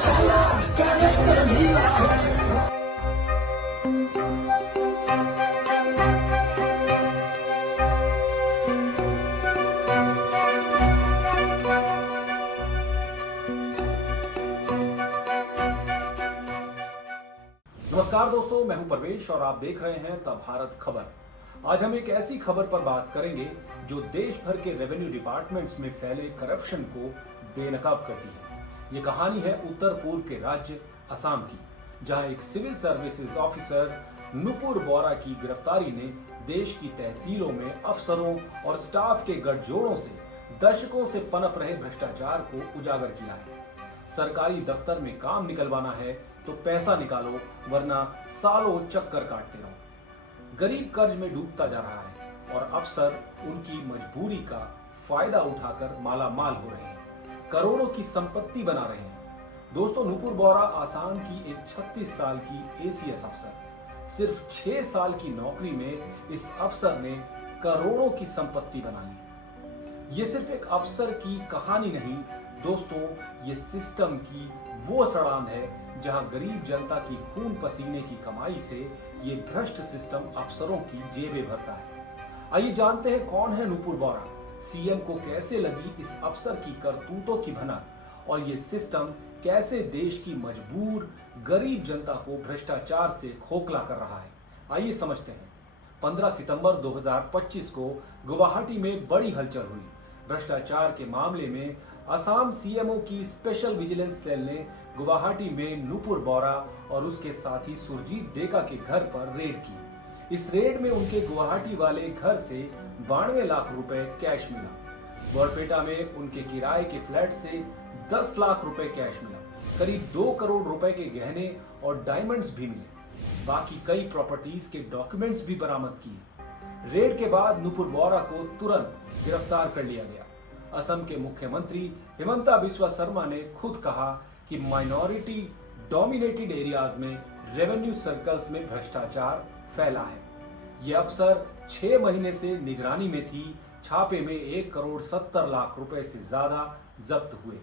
नमस्कार दोस्तों, मैं हूं परवेश और आप देख रहे हैं तब भारत खबर। आज हम एक ऐसी खबर पर बात करेंगे जो देश भर के रेवेन्यू डिपार्टमेंट्स में फैले करप्शन को बेनकाब करती है। ये कहानी है उत्तर पूर्व के राज्य असम की, जहां एक सिविल सर्विसेज ऑफिसर नुपुर बोरा की गिरफ्तारी ने देश की तहसीलों में अफसरों और स्टाफ के गठजोड़ों से दशकों से पनप रहे भ्रष्टाचार को उजागर किया है। सरकारी दफ्तर में काम निकलवाना है तो पैसा निकालो, वरना सालों चक्कर काटते रहो। गरीब कर्ज में डूबता जा रहा है और अफसर उनकी मजबूरी का फायदा उठाकर माला माल हो रहे हैं, करोड़ों की संपत्ति बना रहे हैं। दोस्तों, नुपुर बोरा आसाम की एक 36 साल की एसीएस अफसर। सिर्फ 6 साल की नौकरी में इस अफसर ने करोड़ों की संपत्ति बनाई। ये सिर्फ एक अफसर की कहानी नहीं दोस्तों, ये सिस्टम की वो सड़ान है जहां गरीब जनता की खून पसीने की कमाई से ये भ्रष्ट सिस्टम अफसरों की जेबें भरता है। आइए जानते हैं कौन है नुपुर बोरा, सीएम को कैसे लगी इस अफसर की करतूतों की भनक और ये सिस्टम कैसे देश की मजबूर गरीब जनता को भ्रष्टाचार से खोखला कर रहा है। आइए समझते हैं। 15 सितंबर 2025 को गुवाहाटी में बड़ी हलचल हुई। भ्रष्टाचार के मामले में असम सीएमओ की स्पेशल विजिलेंस सेल ने गुवाहाटी में नुपुर बोरा और उसके साथी सुरजीत डेका के घर पर रेड की। इस रेड में उनके गुवाहाटी वाले घर से 92 लाख रुपए कैश मिला। बरपेटा में उनके किराए के फ्लैट से 10 लाख रुपए कैश मिला। करीब 2 करोड़ रुपए के गहने और डायमंड्स भी मिले। बाकी कई प्रॉपर्टीज के डॉक्यूमेंट्स भी बरामद किए। रेड के बाद नुपुर बोरा को तुरंत गिरफ्तार कर लिया गया। असम के मुख्यमंत्री हिमंता बिस्वा शर्मा ने खुद कहा कि माइनॉरिटी डोमिनेटेड एरियाज में रेवेन्यू सर्कल्स में भ्रष्टाचार फैला है। यह अफसर 6 महीने से निगरानी में थी। छापे में 1 करोड़ 70 लाख रुपए से ज्यादा जब्त हुए।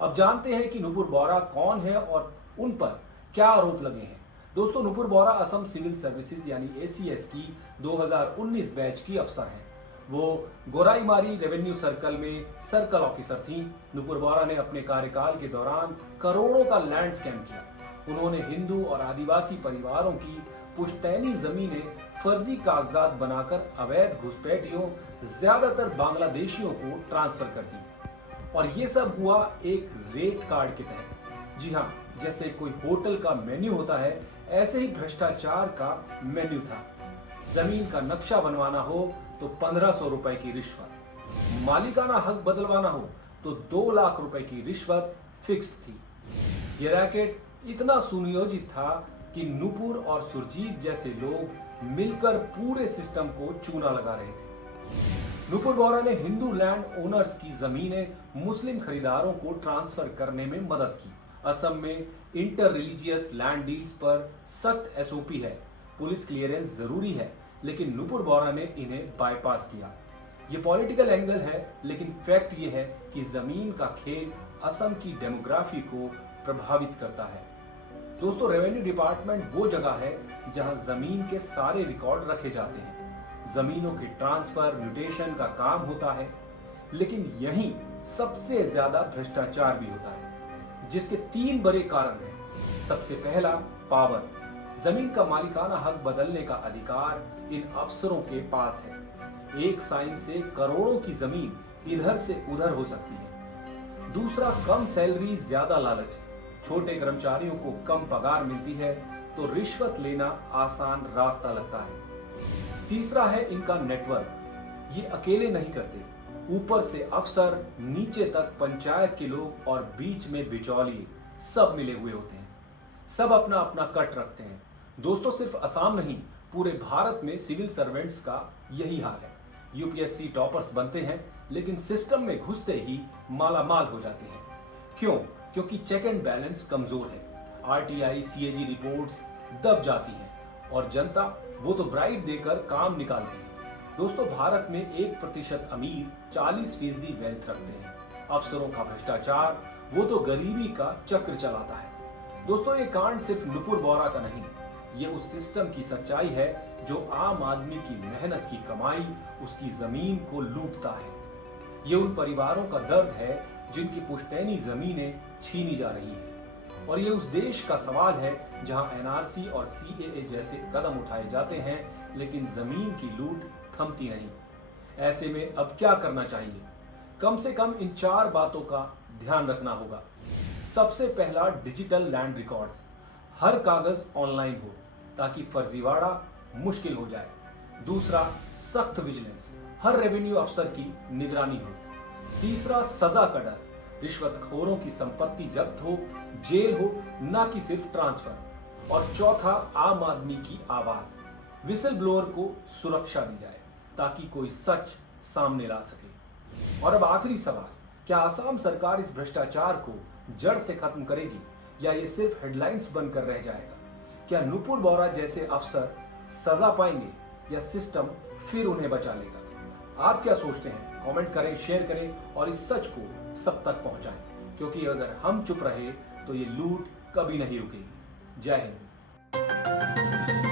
अब जानते हैं कि नुपुर बोरा कौन है और उन पर क्या आरोप लगे हैं। दोस्तों, नुपुर बोरा असम सिविल सर्विसेज यानी एसीएस की 2019 बैच की अफसर है। वो गोराईमारी रेवेन्यू सर्कल में सर्कल ऑफिसर थी। नुपुर बोरा ने अपने कार्यकाल के दौरान करोड़ों का लैंड स्कैम किया। उन्होंने हिंदू और आदिवासी परिवारों की पुश्तैनी जमीनें फर्जी कागजात बनाकर अवैध घुसपैठियों, ज्यादातर बांग्लादेशियों को ट्रांसफर कर दी। और ये सब हुआ एक रेट कार्ड के तहत। जी हाँ, जैसे कोई होटल का मेन्यू होता है, ऐसे ही भ्रष्टाचार का मेन्यू था। जमीन का नक्शा बनवाना हो तो 1500 रुपए की रिश्वत, मालिकाना हक बदलवाना हो तो 2 लाख रुपए की रिश्वत फिक्स्ड थी। यह रैकेट इतना सुनियोजित था कि नुपुर और सुरजीत जैसे लोग मिलकर पूरे सिस्टम को चूना लगा रहे थे। नुपुर बोरा ने हिंदू लैंड ओनर्स की जमीनें मुस्लिम खरीदारों को ट्रांसफर करने में मदद की। असम में इंटर रिलीजियस लैंड डील्स पर सख्त एसओपी है। पुलिस क्लियरेंस जरूरी है, लेकिन नुपुर बोरा ने इन्हें बाईपास किया। ये पॉलिटिकल एंगल है, लेकिन फैक्ट ये है कि जमीन का खेल असम की डेमोग्राफी को प्रभावित करता है। दोस्तों, रेवेन्यू डिपार्टमेंट वो जगह है जहां जमीन के सारे रिकॉर्ड रखे जाते हैं। जमीनों के ट्रांसफर, म्यूटेशन का काम होता है, लेकिन यहीं सबसे ज्यादा भ्रष्टाचार भी होता है, जिसके 3 बड़े कारण हैं। सबसे पहला, पावर। जमीन का मालिकाना हक बदलने का अधिकार इन अफसरों के पास है। एक साइन से करोड़ों की जमीन इधर से उधर हो सकती है। दूसरा, कम सैलरी, ज्यादा लालच। छोटे कर्मचारियों को कम पगार मिलती है तो रिश्वत लेना आसान रास्ता लगता है। तीसरा है इनका नेटवर्क। ये अकेले नहीं करते, ऊपर से अफसर, नीचे तक पंचायत के लोग और बीच में बिचौलिए सब मिले हुए होते हैं। सब अपना अपना कट रखते हैं। दोस्तों, सिर्फ असम नहीं, पूरे भारत में सिविल सर्वेंट्स का यही हाल है। यूपीएससी टॉपर्स बनते हैं, लेकिन सिस्टम में घुसते ही माला माल हो जाते हैं। क्यों? क्योंकि चेक एंड बैलेंस कमजोर है। आरटीआई, सीएजी रिपोर्ट्स दब जाती हैं और जनता वो तो ब्राइब देकर काम निकालती है। दोस्तों, भारत में 1% अमीर 40% वेल्थ रखते हैं। अफसरों का भ्रष्टाचार वो तो गरीबी का चक्र चलाता है। दोस्तों, ये कांड सिर्फ नुपुर बोरा का नहीं, ये उस सिस्टम की सच्चाई है जो आम आदमी की मेहनत की कमाई, उसकी जमीन को लूटता है। ये उन परिवारों का दर्द है जिनकी पुश्तैनी जमीनें छीनी जा रही हैं। और ये उस देश का सवाल है जहां एनआरसी और सीएए जैसे कदम उठाए जाते हैं, लेकिन जमीन की लूट थमती नहीं। ऐसे में अब क्या करना चाहिए? कम से कम इन 4 बातों का ध्यान रखना होगा। सबसे पहला, डिजिटल लैंड रिकॉर्ड्स। हर कागज ऑनलाइन हो ताकि फर्जीवाड़ा मुश्किल हो जाए। दूसरा, सख्त विजिलेंस, हर रेवेन्यू अफसर की निगरानी हो। तीसरा, सजा का डर, रिश्वतखोरों की संपत्ति जब्त हो, जेल हो, ना कि सिर्फ ट्रांसफर। और चौथा, आम आदमी की आवाज, विसल ब्लोअर को सुरक्षा दी जाए ताकि कोई सच सामने ला सके। और अब आखिरी सवाल, क्या आसाम सरकार इस भ्रष्टाचार को जड़ से खत्म करेगी या ये सिर्फ हेडलाइंस बनकर रह जाएगा? क्या नुपुर बोरा जैसे अफसर सजा पाएंगे या सिस्टम फिर उन्हें बचा लेगा? आप क्या सोचते हैं? कमेंट करें, शेयर करें और इस सच को सब तक पहुंचाएं, क्योंकि अगर हम चुप रहे तो ये लूट कभी नहीं रुकेगी। जय हिंद।